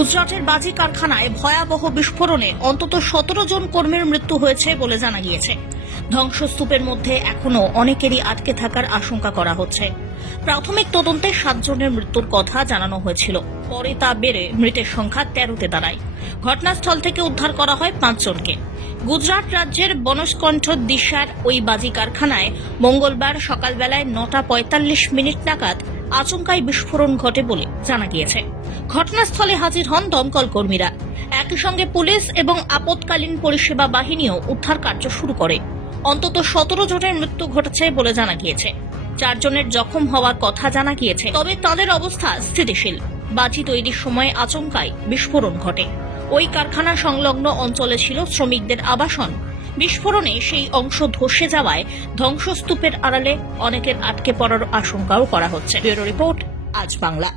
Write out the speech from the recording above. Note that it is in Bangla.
গুজরাটের বাজি কারখানায় ভয়াবহ বিস্ফোরণে অন্তত সতেরো জন কর্মীর মৃত্যু হয়েছে বলে জানা গিয়েছে। ধ্বংসস্তূপের মধ্যে এখনও অনেকেরই আটকে থাকার আশঙ্কা করা হচ্ছে। প্রাথমিক তদন্তে সাতজনের মৃত্যুর কথা জানানো হয়েছিল। পরে তা বেড়ে মৃতের সংখ্যা তেরোতে দাঁড়ায়। ঘটনাস্থল থেকে উদ্ধার করা হয় পাঁচজনকে। গুজরাট রাজ্যের বনসকণ্ঠ দিশার ওই বাজি কারখানায় মঙ্গলবার সকালবেলায় নটা পঁয়তাল্লিশ মিনিট নাগাদ আচমকাই বিস্ফোরণ ঘটে বলে জানা গিয়েছে। ঘটনাস্থলে হাজির হন দমকল কর্মীরা। একই সঙ্গে পুলিশ এবং আপতকালীন পরিষেবা বাহিনীও উদ্ধার কার্য শুরু করে। অন্তত সতেরো জনের মৃত্যু ঘটেছে বলে জানা গিয়েছে। চারজনের জখম হওয়ার কথা জানা গিয়েছে, তবে তাদের অবস্থা স্থিতিশীল। বাজি তৈরির সময় আচমকাই বিস্ফোরণ ঘটে। ওই কারখানা সংলগ্ন অঞ্চলে ছিল শ্রমিকদের আবাসন। বিস্ফোরণে সেই অংশ ধসে যাওয়ায় ধ্বংসস্তূপের আড়ালে অনেকের আটকে পড়ার আশঙ্কাও করা হচ্ছে। ব্যুরো রিপোর্ট, আজ বাংলা।